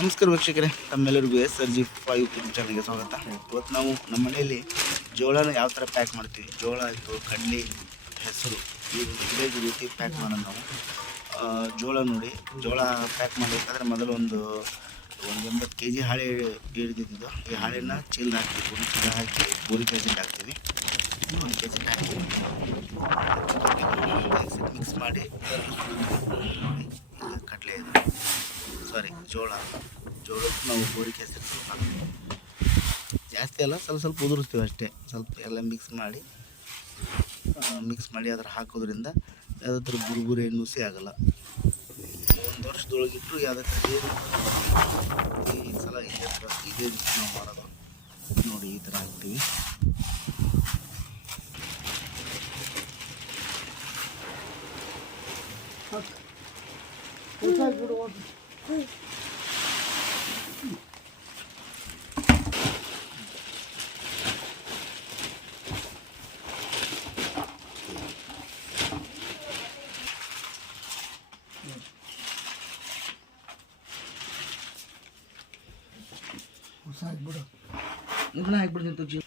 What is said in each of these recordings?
ನಮಸ್ಕಾರ ವೀಕ್ಷಕರೇ, ತಮ್ಮೆಲ್ಲರಿಗೂ SRG5 ಯೂಟ್ಯೂಬ್ ಚಾನಲ್ಗೆ ಸ್ವಾಗತ. ಇವತ್ತು ನಾವು ನಮ್ಮ ಮನೆಯಲ್ಲಿ ಜೋಳನ ಯಾವ ಥರ ಪ್ಯಾಕ್ ಮಾಡ್ತೀವಿ, ಜೋಳ ಆಯಿತು, ಕಡಲೆ, ಹೆಸರು, ಇದೇ ರೀತಿ ಪ್ಯಾಕ್ ಮಾಡೋಣ ನಾವು. ಜೋಳ ನೋಡಿ, ಜೋಳ ಪ್ಯಾಕ್ ಮಾಡಬೇಕಾದ್ರೆ ಮೊದಲು ಒಂದು 80 kg ಹಾಳೆ ಹಿಡಿದಿದ್ದು. ಈ ಹಾಳೆನ ಚೀಲ ಹಾಕಿ ಚೀಲ ಹಾಕಿ ಬೋರಿ ಕೆಜಿಟ್ ಹಾಕ್ತೀವಿ. 1 ಕೆಜಿಟ್ ಹಾಕಿ ಮಿಕ್ಸ್ ಮಾಡಿ ನೋಡಿ. ಕಡಲೆ ಇದು ಜೋಳಕ್ಕೆ ನಾವು ಬೋರಿ ಕೆಸರು ಸ್ವಲ್ಪ ಹಾಕ್ತೀವಿ. ಜಾಸ್ತಿ ಅಲ್ಲ, ಸ್ವಲ್ಪ ಉದುರಿಸ್ತೀವಿ ಅಷ್ಟೇ. ಸ್ವಲ್ಪ ಎಲ್ಲ ಮಿಕ್ಸ್ ಮಾಡಿ ಅದರ ಹಾಕೋದ್ರಿಂದ ಯಾವುದೇ ಥರ ಬುರುಬುರಿ ನುಸಿ ಆಗೋಲ್ಲ. 1 ವರ್ಷದೊಳಗಿಟ್ಟರು ಯಾವುದೇ ಥರ ಈ ಸಲ ಇದೇ ರೀತಿ ನಾವು ಮಾಡೋದು ನೋಡಿ. ಈ ಥರ ಹಾಕ್ತೀವಿ. ಇದನ್ನ ಹಾಕ್ಬಿಡ್ತೀನಿ ತುಜ್ಜಿ.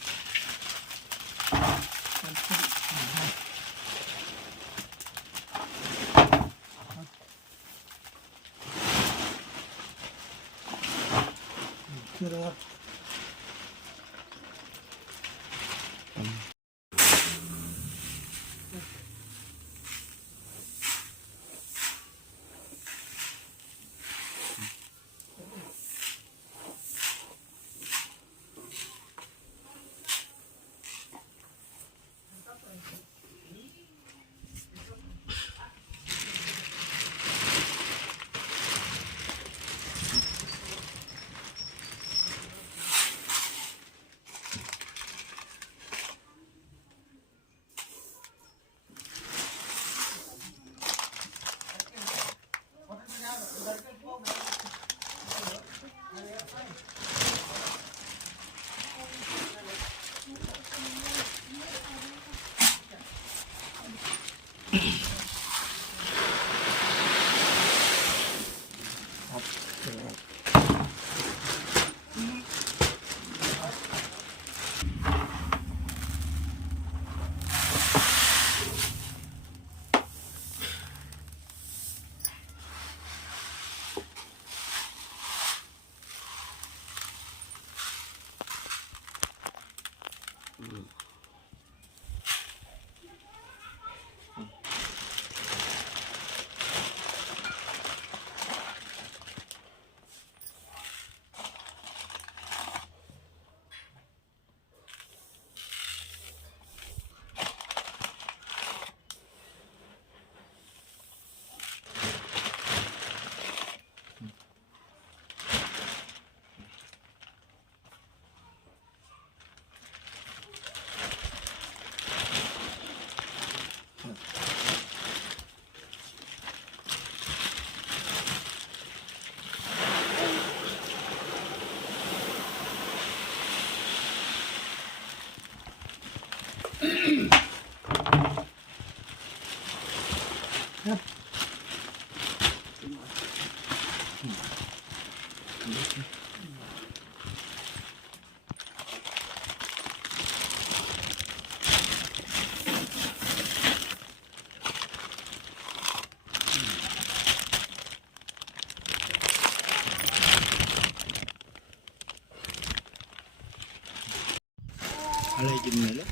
ಹಳೆ ಹಾಕಿದ ಮೇಲೆ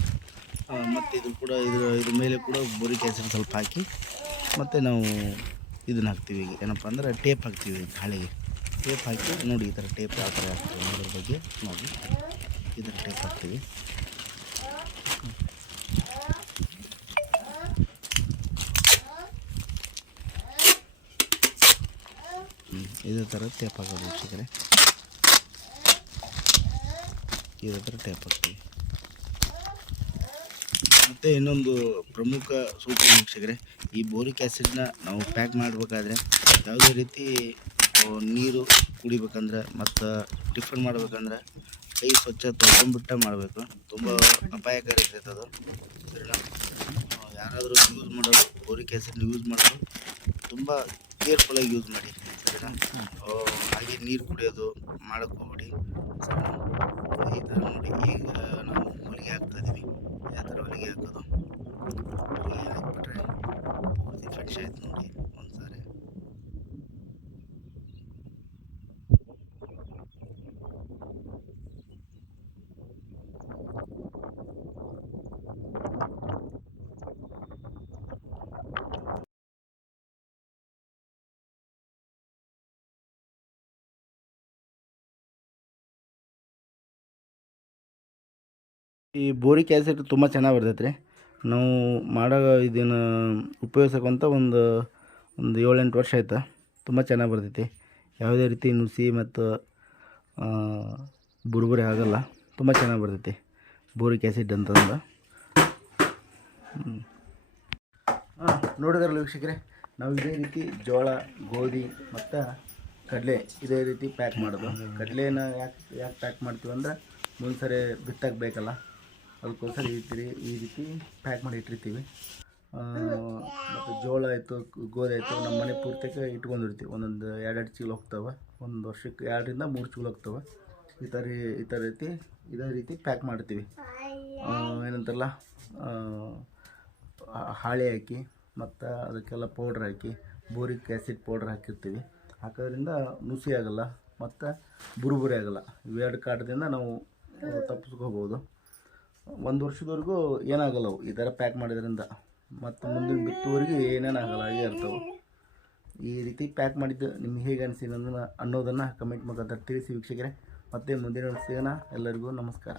ಮತ್ತು ಇದ್ರ ಮೇಲೆ ಕೂಡ ಬೋರಿಕ್ ಆ್ಯಸಿಡ್ ಸ್ವಲ್ಪ ಹಾಕಿ ಮತ್ತು ನಾವು ಇದನ್ನು ಹಾಕ್ತೀವಿ. ಈಗ ಏನಪ್ಪ ಅಂದ್ರೆ ಟೇಪ್ ಹಾಕ್ತೀವಿ. ಹಳೆಗೆ ಟೇಪ್ ಹಾಕಿ ನೋಡಿ, ಈ ಥರ ಟೇಪ್ ಯಾವ ಥರ ಹಾಕ್ತೀವಿ ಅನ್ನೋದ್ರ ಬಗ್ಗೆ ನೋಡಿ. ಈ ಥರ ಟೇಪ್ ಹಾಕ್ತೀವಿ. ಇದೇ ಥರ ಟೇಪ್ ಹಾಕೋದು ವೀಕ್ಷಕರೇ. ಇದೇ ಥರ ಟೇಪ್ ಹಾಕ್ತೀವಿ. ಮತ್ತು ಇನ್ನೊಂದು ಪ್ರಮುಖ ಸೂಚನೆ ವೀಕ್ಷಕರೇ, ಈ ಬೋರಿಕ್ ಆ್ಯಸಿಡ್ನ ನಾವು ಪ್ಯಾಕ್ ಮಾಡಬೇಕಾದ್ರೆ ಯಾವುದೇ ರೀತಿ ನೀರು ಕುಡಿಬೇಕಂದ್ರೆ ಮತ್ತು ಟಿಫನ್ ಮಾಡ್ಬೇಕಂದ್ರೆ ಕೈ ಸ್ವಚ್ಛ ತೊಳ್ಕೊಂಬಿಟ್ಟೆ ಮಾಡಬೇಕು. ತುಂಬ ಅಪಾಯಕಾರಿ ಇರ್ತೈತೆ ಅದು. ಯಾರಾದರೂ ಯೂಸ್ ಮಾಡೋದು ಬೋರಿಕ್ ಆ್ಯಸಿಡ್ನ ಯೂಸ್ ಮಾಡೋದು ತುಂಬ ಕೇರ್ಫುಲ್ಲಾಗಿ ಯೂಸ್ ಮಾಡಿ. ಹಾಗೆ ನೀರು ಕುಡಿಯೋದು ಮಾಡೋಕ್ಕೆ ಹೋಗ್ಬಿಡಿ. ಈ ಥರ ನೋಡಿ, ಈಗ ನಾವು ಹೊಲಿಗೆ ಹಾಕ್ತಾ ಇದ್ದೀವಿ. ಯಾವ ಥರ ಹೊಲಿಗೆ ಹಾಕೋದು, ಹೊಲಿಗೆ ಹಾಕ್ಬಿಟ್ರೆ ಪೂರ್ತಿ ಫಿನಿಶ್ ಆಯ್ತು ನೋಡಿ ಒಂದು ಸಾರಿ. ಈ ಬೋರಿಕ್ ಆ್ಯಸಿಡ್ ತುಂಬ ಚೆನ್ನಾಗಿ ಬರ್ತೈತೆ ರೀ. ನಾವು ಮಾಡೋ ಇದನ್ನು ಉಪಯೋಗಿಸೋಕ್ಕಂತ ಒಂದು 7-8 ವರ್ಷ ಆಯ್ತು. ತುಂಬ ಚೆನ್ನಾಗಿ ಬರ್ತೈತಿ. ಯಾವುದೇ ರೀತಿ ನುಸಿ ಮತ್ತು ಬುರುಬುರಿ ಆಗೋಲ್ಲ. ತುಂಬ ಚೆನ್ನಾಗಿ ಬರ್ತೈತಿ ಬೋರಿಕ್ ಆ್ಯಸಿಡ್ ಅಂತಂದು. ನೋಡಿದ್ರಲ್ಲ ವೀಕ್ಷಕರೇ, ನಾವು ಇದೇ ರೀತಿ ಜೋಳ, ಗೋಧಿ ಮತ್ತು ಕಡಲೆ ಇದೇ ರೀತಿ ಪ್ಯಾಕ್ ಮಾಡೋದು. ಕಡಲೆನ ಯಾಕೆ ಪ್ಯಾಕ್ ಮಾಡ್ತೀವಿ ಅಂದ್ರೆ ಮುಂದ್ಸರಿ ಬಿತ್ತಕ್ಕೆ ಬೇಕಲ್ಲ, ಅದಕ್ಕೋಸ್ಕರ ಈ ರೀತಿ ಪ್ಯಾಕ್ ಮಾಡಿ ಇಟ್ಟಿರ್ತೀವಿ. ಮತ್ತು ಜೋಳ ಆಯಿತು, ಗೋಧಿ ಆಯಿತು, ನಮ್ಮ ಮನೆ ಪೂರ್ತಿಗೆ ಇಟ್ಕೊಂಡಿರ್ತೀವಿ. ಒಂದೊಂದು 2-2 ಚೀಲ ಹೋಗ್ತವೆ. ಒಂದು ವರ್ಷಕ್ಕೆ 2-3 ಚೀಲ ಹೋಗ್ತವೆ. ಇದೇ ರೀತಿ ಪ್ಯಾಕ್ ಮಾಡ್ತೀವಿ. ಏನಂತಾರಲ್ಲ, ಹಾಳೆ ಹಾಕಿ ಮತ್ತು ಅದಕ್ಕೆಲ್ಲ ಪೌಡ್ರ್ ಹಾಕಿ, ಬೋರಿಕ್ ಆ್ಯಸಿಡ್ ಪೌಡ್ರ್ ಹಾಕಿರ್ತೀವಿ. ಹಾಕೋದ್ರಿಂದ ನುಸಿ ಆಗೋಲ್ಲ ಮತ್ತು ಬುರುಬುರಿ ಆಗೋಲ್ಲ. ಇವೆರಡು ಕಾಟದಿಂದ ನಾವು ತಪ್ಪಿಸ್ಕೋಬೋದು. 1 ವರ್ಷದವರೆಗೂ ಏನಾಗಲ್ಲ ಅವು ಈ ಥರ ಪ್ಯಾಕ್ ಮಾಡೋದ್ರಿಂದ. ಮತ್ತು ಮುಂದಿನ ಬಿತ್ತುವರೆಗೆ ಏನೇನಾಗಲ್ಲ, ಹಾಗೆ ಇರ್ತವೆ. ಈ ರೀತಿ ಪ್ಯಾಕ್ ಮಾಡಿದ್ದು ನಿಮ್ಗೆ ಹೇಗೆ ಅನ್ನೋದನ್ನು ಕಮೆಂಟ್ ಮುಖಾಂತರ ತಿಳಿಸಿ ವೀಕ್ಷಕರೇ. ಮತ್ತೆ ಮುಂದಿನ ಸಿಗೋಣ. ಎಲ್ಲರಿಗೂ ನಮಸ್ಕಾರ.